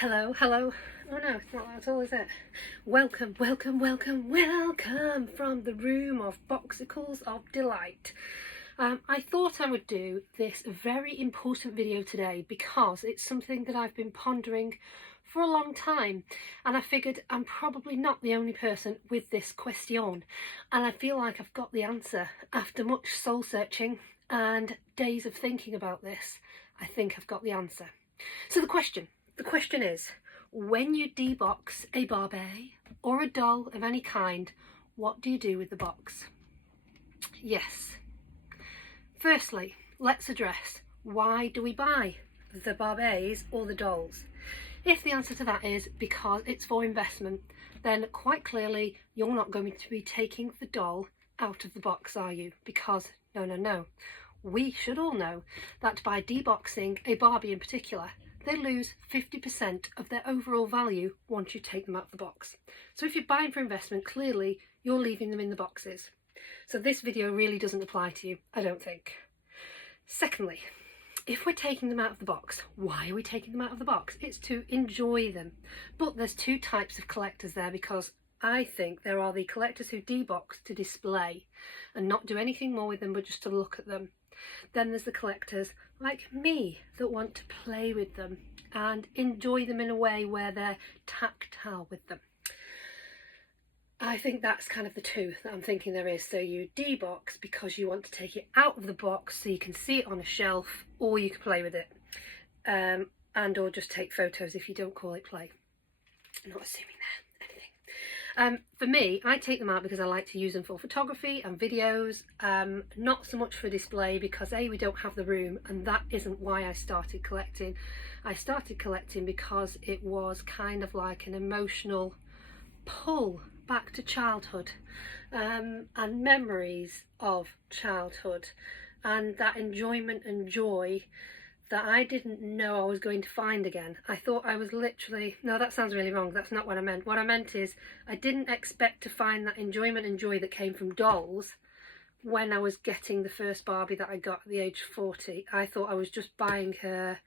Hello, hello. Oh no, it's not that at all, is it? Welcome, welcome, welcome, welcome from the room of Boxicles of Delight. I thought I would do this very important video today because it's something that I've been pondering for a long time, and I figured I'm probably not the only person with this question, and I feel like I've got the answer after much soul searching and days of thinking about this. I think I've got the answer. So the question is, when you debox a Barbie or a doll of any kind, what do you do with the box? Yes. Firstly, let's address, why do we buy the Barbies or the dolls? If the answer to that is because it's for investment, then quite clearly you're not going to be taking the doll out of the box, are you? Because no. We should all know that by deboxing a Barbie in particular, they lose 50% of their overall value once you take them out of the box. So if you're buying for investment, clearly you're leaving them in the boxes. So this video really doesn't apply to you, I don't think. Secondly, if we're taking them out of the box, why are we taking them out of the box? It's to enjoy them. But there's two types of collectors there, because I think there are the collectors who debox to display and not do anything more with them but just to look at them. Then there's the collectors like me that want to play with them and enjoy them in a way where they're tactile with them. I think that's kind of the two that I'm thinking there is. So you debox because you want to take it out of the box so you can see it on a shelf, or you can play with it, and or just take photos if you don't call it play. I'm not assuming that. For me, I take them out because I like to use them for photography and videos, not so much for display, because A, we don't have the room, and that isn't why I started collecting. I started collecting because it was kind of like an emotional pull back to childhood, and memories of childhood, and that enjoyment and joy that I didn't know I was going to find again. I thought I was literally, no, that sounds really wrong, that's not what I meant. What I meant is I didn't expect to find that enjoyment and joy that came from dolls when I was getting the first Barbie that I got at the age of 40. I thought I was just buying her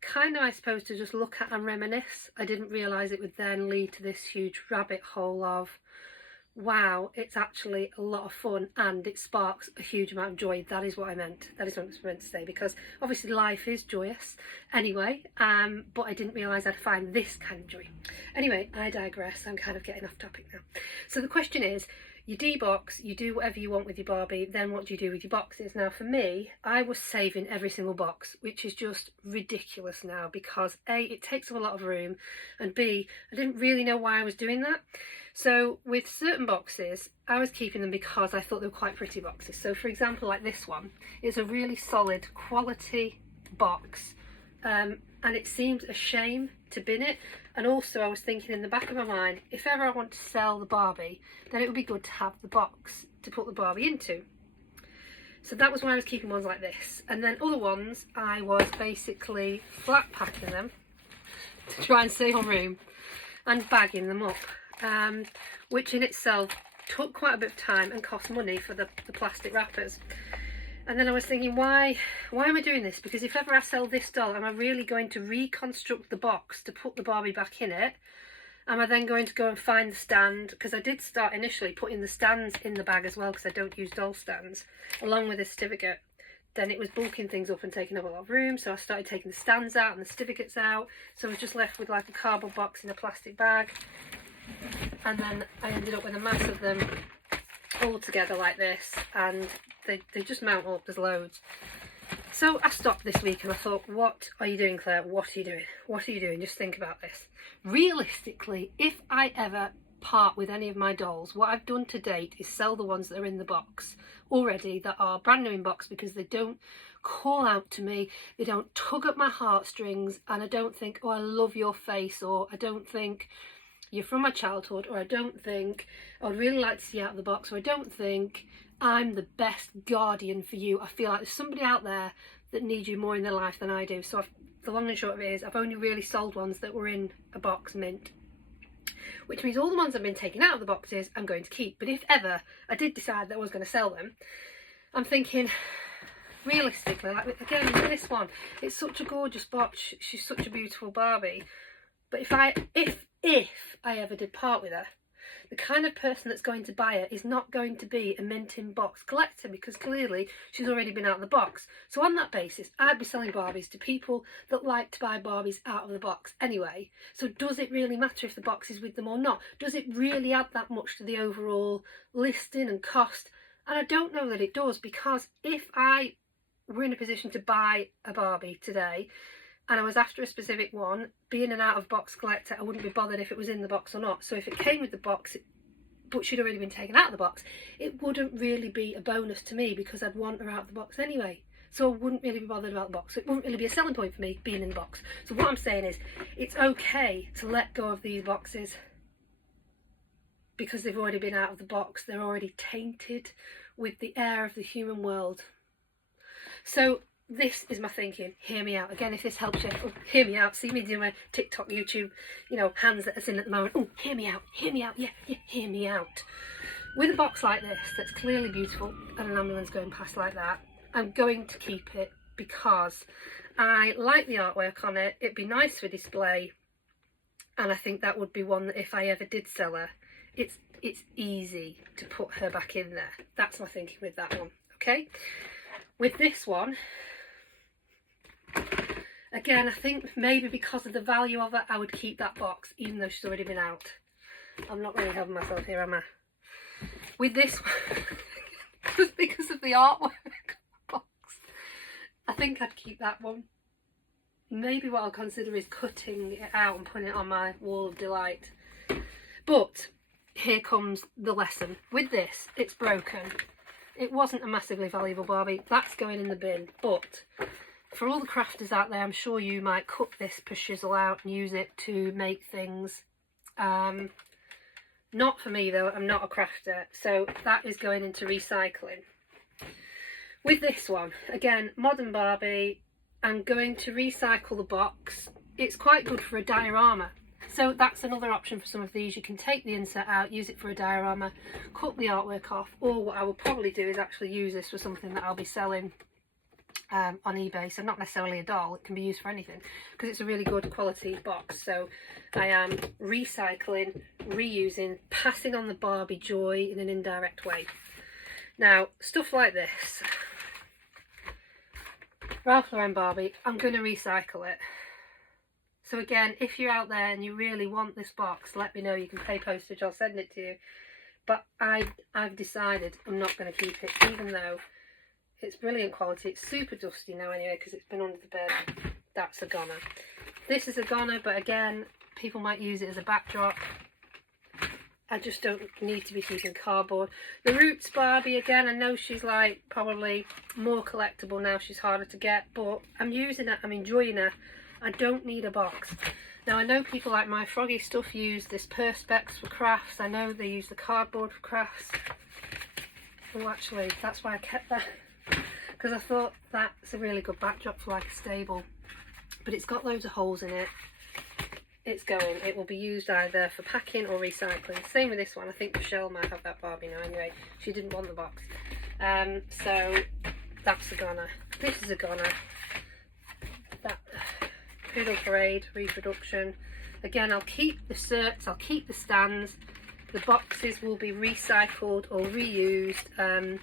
kind of, I suppose, to just look at and reminisce. I didn't realise it would then lead to this huge rabbit hole of, wow, it's actually a lot of fun and it sparks a huge amount of joy. That is what I meant. That is what I was meant to say, because obviously life is joyous anyway, but I didn't realise I'd find this kind of joy. Anyway, I digress. I'm kind of getting off topic now. So the question is, you debox, you do whatever you want with your Barbie, then what do you do with your boxes? Now for me, I was saving every single box, which is just ridiculous now, because A, it takes up a lot of room, and B, I didn't really know why I was doing that. So with certain boxes, I was keeping them because I thought they were quite pretty boxes. So for example, like this one, it's a really solid quality box, and it seems a shame to bin it. And also I was thinking in the back of my mind, if ever I want to sell the Barbie, then it would be good to have the box to put the Barbie into. So that was why I was keeping ones like this. And then other ones, I was basically flat packing them to try and save on room and bagging them up, which in itself took quite a bit of time and cost money for the plastic wrappers. And then I was thinking, why am I doing this? Because if ever I sell this doll, am I really going to reconstruct the box to put the Barbie back in it? Am I then going to go and find the stand? Because I did start initially putting the stands in the bag as well, because I don't use doll stands, along with the certificate. Then it was bulking things up and taking up a lot of room, so I started taking the stands out and the certificates out. So I was just left with like a cardboard box in a plastic bag. And then I ended up with a mass of them all together like this, and they just mount up. There's loads. So I stopped this week and I thought, what are you doing, Claire? What are you doing? What are you doing? Just think about this. Realistically, if I ever part with any of my dolls, what I've done to date is sell the ones that are in the box already, that are brand new in box, because they don't call out to me, they don't tug at my heartstrings, and I don't think, oh, I love your face, or I don't think you're from my childhood, or I don't think I would really like to see you out of the box, or I don't think I'm the best guardian for you. I feel like there's somebody out there that needs you more in their life than I do. So the long and short of it is, I've only really sold ones that were in a box mint, which means all the ones I've been taking out of the boxes I'm going to keep. But if ever I did decide that I was going to sell them, I'm thinking, realistically, like again, this one, it's such a gorgeous box, she's such a beautiful Barbie. But if I ever did part with her, the kind of person that's going to buy her is not going to be a mint in box collector, because clearly she's already been out of the box. So on that basis, I'd be selling Barbies to people that like to buy Barbies out of the box anyway. So does it really matter if the box is with them or not? Does it really add that much to the overall listing and cost? And I don't know that it does, because if I were in a position to buy a Barbie today and I was after a specific one, being an out-of-box collector, I wouldn't be bothered if it was in the box or not. So if it came with the box, but she'd already been taken out of the box, it wouldn't really be a bonus to me, because I'd want her out of the box anyway. So I wouldn't really be bothered about the box. So it wouldn't really be a selling point for me being in the box. So what I'm saying is, it's okay to let go of these boxes, because they've already been out of the box. They're already tainted with the air of the human world. So this is my thinking. Hear me out. Again, if this helps you, hear me out. See me do my TikTok, YouTube, hands that are in at the moment. Oh, hear me out. Hear me out. Yeah, hear me out. With a box like this, that's clearly beautiful, and an ambulance going past like that, I'm going to keep it, because I like the artwork on it. It'd be nice for display, and I think that would be one that if I ever did sell her, it's easy to put her back in there. That's my thinking with that one. Okay. With this one, again, I think maybe because of the value of it, I would keep that box, even though she's already been out. I'm not really helping myself here, am I? With this one, just because of the artwork box, I think I'd keep that one. Maybe what I'll consider is cutting it out and putting it on my wall of delight. But here comes the lesson. With this, it's broken. It wasn't a massively valuable Barbie. That's going in the bin. But for all the crafters out there, I'm sure you might cut this per chisel out and use it to make things. Not for me though, I'm not a crafter. So that is going into recycling. With this one, again, modern Barbie, I'm going to recycle the box. It's quite good for a diorama. So that's another option for some of these. You can take the insert out, use it for a diorama, cut the artwork off, or what I will probably do is actually use this for something that I'll be selling on eBay. So not necessarily a doll, it can be used for anything, because it's a really good quality box. So I am recycling, reusing, passing on the Barbie joy in an indirect way. Now, stuff like this, Ralph Lauren Barbie, I'm going to recycle it. So again, if you're out there and you really want this box, let me know. You can pay postage, I'll send it to you. But I've decided I'm not going to keep it, even though it's brilliant quality. It's super dusty now anyway, because it's been under the bed. That's a goner. This is a goner, but again, people might use it as a backdrop. I just don't need to be keeping cardboard. The Roots Barbie, again, I know she's like probably more collectible now. She's harder to get, but I'm using her, I'm enjoying her. I don't need a box. Now I know people like My Froggy Stuff use this perspex for crafts. I know they use the cardboard for crafts. Oh, actually, that's why I kept that, because I thought that's a really good backdrop for like a stable. But it's got loads of holes in it. It's going. It will be used either for packing or recycling. Same with this one. I think Michelle might have that Barbie now anyway. She didn't want the box. So that's a goner. This is a goner. That Poodle Parade reproduction. Again, I'll keep the certs, I'll keep the stands. The boxes will be recycled or reused.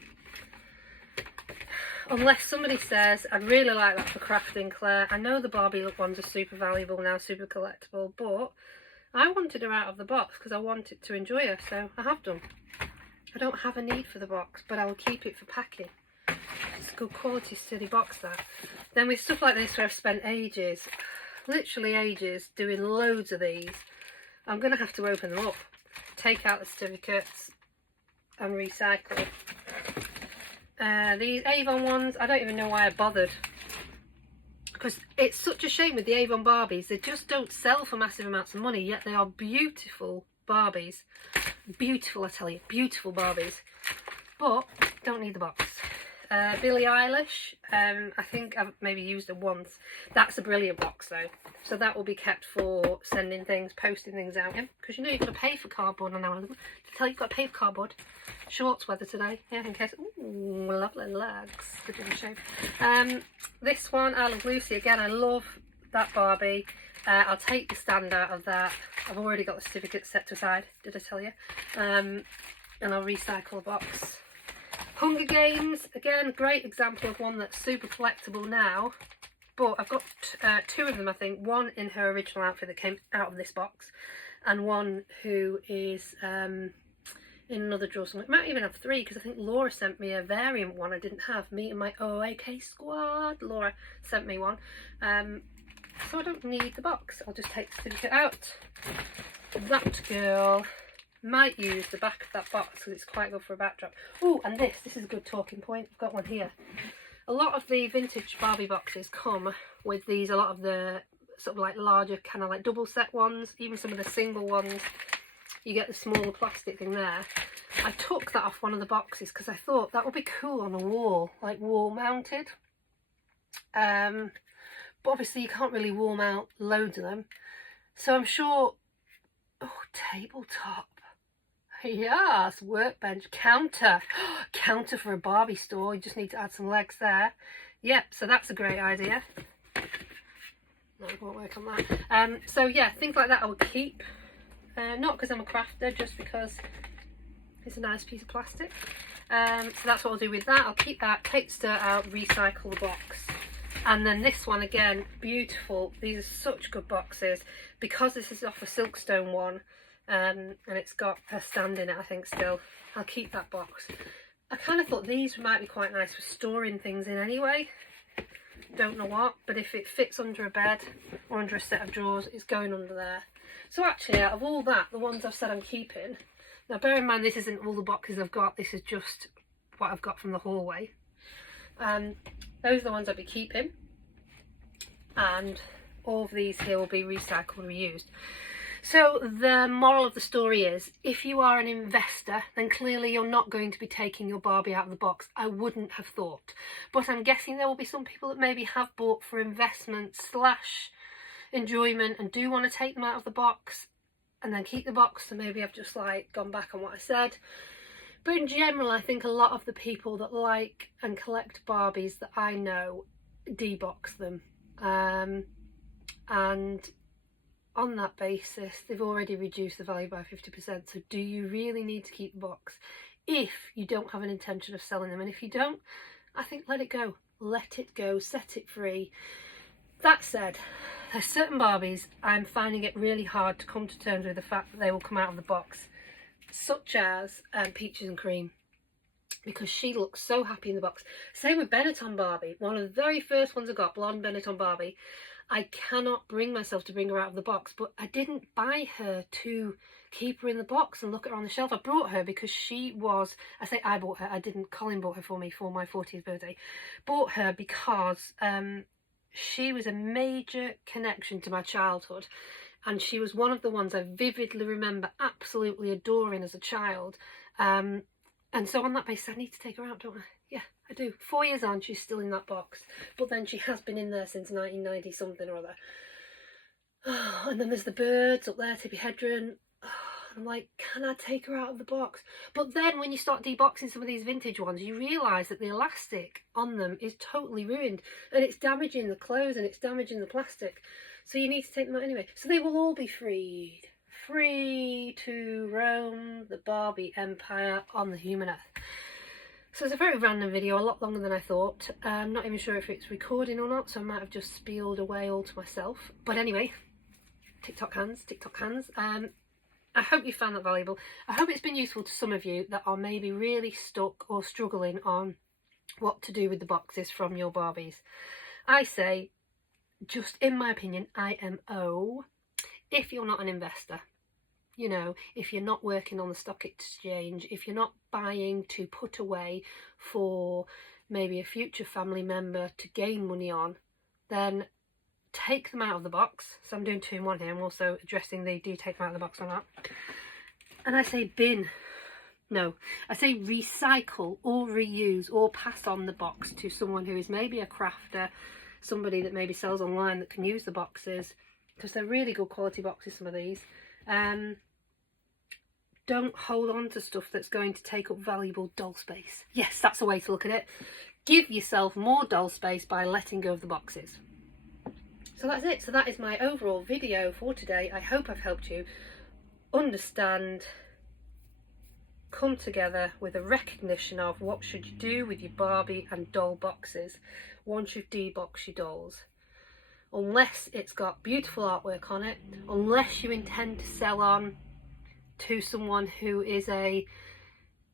Unless somebody says, I'd really like that for crafting, Claire. I know the Barbie look ones are super valuable now, super collectible, but I wanted her out of the box because I wanted to enjoy her, so I have done. I don't have a need for the box, but I will keep it for packing. It's a good quality, sturdy box, that. Then with stuff like this where I've spent ages, literally ages, doing loads of these, I'm going to have to open them up, take out the certificates and recycle. These Avon ones, I don't even know why I bothered, because it's such a shame with the Avon Barbies. They just don't sell for massive amounts of money, yet they are beautiful Barbies. Beautiful, I tell you, beautiful Barbies. But don't need the box. Billie Eilish, I think I've maybe used it once. That's a brilliant box though, so that will be kept for sending things, posting things out, because you know you've got to pay for cardboard on now. To tell you've got to pay for cardboard. Shorts weather today, yeah, in case. Ooh, lovely legs, good in shape. This one, I Love Lucy, again, I love that Barbie. I'll take the stand out of that. I've already got the certificate set aside, did I tell you? And I'll recycle the box. Hunger Games, again, great example of one that's super collectible now. But I've got two of them, I think. One in her original outfit that came out of this box, and one who is in another drawer somewhere. I might even have three, because I think Laura sent me a variant one I didn't have. Me and my OAK squad. Laura sent me one. So I don't need the box. I'll just take the certificate out. That girl might use the back of that box because it's quite good for a backdrop. Oh, and this is a good talking point. I've got one here. A lot of the vintage Barbie boxes come with these, a lot of the sort of like larger kind of like double set ones, even some of the single ones. You get the smaller plastic thing there. I took that off one of the boxes because I thought that would be cool on a wall, like wall mounted. But obviously you can't really wall mount loads of them. So I'm sure, oh, tabletop. Yes, workbench, counter. Counter for a Barbie store. You just need to add some legs there. Yep, so that's a great idea. No, it won't work on that. So yeah, things like that I will keep. Not because I'm a crafter, just because it's a nice piece of plastic. So that's what I'll do with that. I'll keep that, take the stir out, recycle the box. And then this one again, beautiful. These are such good boxes. Because this is off a Silkstone one, and it's got a stand in it, I think still. I'll keep that box. I kind of thought these might be quite nice for storing things in anyway. Don't know what, but if it fits under a bed or under a set of drawers, it's going under there. So actually, out of all that, the ones I've said I'm keeping, now bear in mind this isn't all the boxes I've got, this is just what I've got from the hallway. Those are the ones I'll be keeping, and all of these here will be recycled and reused. So the moral of the story is, if you are an investor, then clearly you're not going to be taking your Barbie out of the box. I wouldn't have thought. But I'm guessing there will be some people that maybe have bought for investment / enjoyment and do want to take them out of the box and then keep the box. So maybe I've just like gone back on what I said. But in general, I think a lot of the people that like and collect Barbies that I know de-box them. And on that basis, they've already reduced the value by 50%. So do you really need to keep the box if you don't have an intention of selling them? And if you don't, I think let it go. Let it go. Set it free. That said, there's certain Barbies I'm finding it really hard to come to terms with the fact that they will come out of the box. Such as Peaches and Cream. Because she looks so happy in the box. Same with Benetton Barbie. One of the very first ones I got, blonde Benetton Barbie. I cannot bring myself to bring her out of the box, but I didn't buy her to keep her in the box and look at her on the shelf. I brought her because she was, I say I bought her, I didn't, Colin bought her for me for my 40th birthday. Bought her because she was a major connection to my childhood, and she was one of the ones I vividly remember absolutely adoring as a child. And so on that basis, I need to take her out, don't I? Yeah, I do. 4 years on, she's still in that box. But then she has been in there since 1990 something or other. Oh, and then there's the birds up there, Tippi Hedren. Oh, I'm like, can I take her out of the box? But then when you start deboxing some of these vintage ones, you realise that the elastic on them is totally ruined. And it's damaging the clothes and it's damaging the plastic. So you need to take them out anyway. So they will all be freed. Free to roam the Barbie empire on the human earth. So it's a very random video, a lot longer than I thought. I'm not even sure if it's recording or not, so I might have just spieled away all to myself. But anyway, TikTok hands, TikTok hands. I hope you found that valuable. I hope it's been useful to some of you that are maybe really stuck or struggling on what to do with the boxes from your Barbies. I say, just in my opinion, IMO, if you're not an investor. You know, if you're not working on the stock exchange, if you're not buying to put away for maybe a future family member to gain money on, then take them out of the box. So I'm doing 2 in 1 here. I'm also addressing the do take them out of the box or not. And I say bin. No, I say recycle or reuse or pass on the box to someone who is maybe a crafter, somebody that maybe sells online that can use the boxes, because they're really good quality boxes, some of these. Don't hold on to stuff that's going to take up valuable doll space. Yes, that's a way to look at it. Give yourself more doll space by letting go of the boxes. So So that's it. So that is my overall video for today. I hope I've helped you understand, come together with a recognition of what should you do with your Barbie and doll boxes once you've deboxed your dolls. Unless it's got beautiful artwork on it, unless you intend to sell on to someone who is a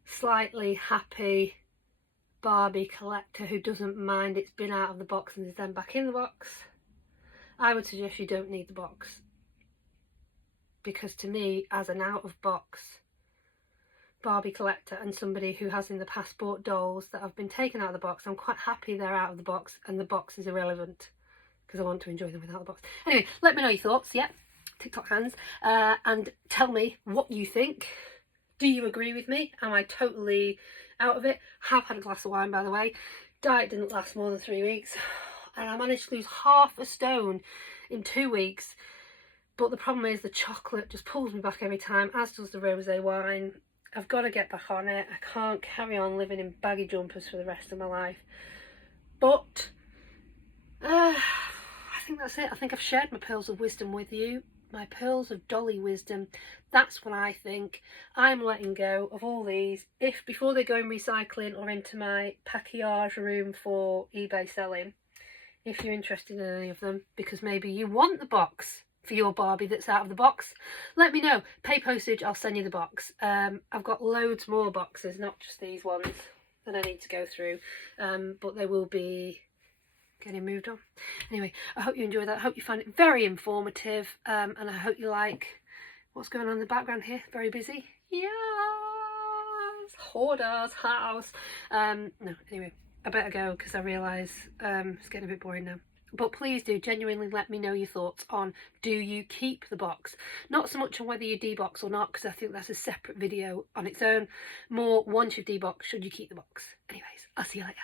slightly happy Barbie collector who doesn't mind it's been out of the box and is then back in the box, I would suggest you don't need the box. Because to me, as an out of box Barbie collector and somebody who has in the past bought dolls that have been taken out of the box, I'm quite happy they're out of the box and the box is irrelevant because I want to enjoy them without the box. Anyway, let me know your thoughts, yeah, TikTok hands, and tell me what you think. Do you agree with me? Am I totally out of it? Have had a glass of wine, by the way. Diet didn't last more than 3 weeks and I managed to lose half a stone in 2 weeks. But the problem is the chocolate just pulls me back every time, as does the rosé wine. I've got to get back on it. I can't carry on living in baggy jumpers for the rest of my life. But I think that's it. I think I've shared my pearls of wisdom with you. My pearls of dolly wisdom. That's what I think. I'm letting go of all these. If before they go in recycling or into my package room for eBay selling, if you're interested in any of them, because maybe you want the box for your Barbie that's out of the box, let me know. Pay postage, I'll send you the box. I've got loads more boxes, not just these ones that I need to go through, but they will be getting moved on. Anyway, I hope you enjoyed that. I hope you found it very informative, and I hope you like what's going on in the background here. Very busy. Yes, hoarder's house. No, anyway, I better go because I realise it's getting a bit boring now. But please do genuinely let me know your thoughts on, do you keep the box? Not so much on whether you debox or not, because I think that's a separate video on its own. More, once you've deboxed, should you keep the box? Anyways, I'll see you later.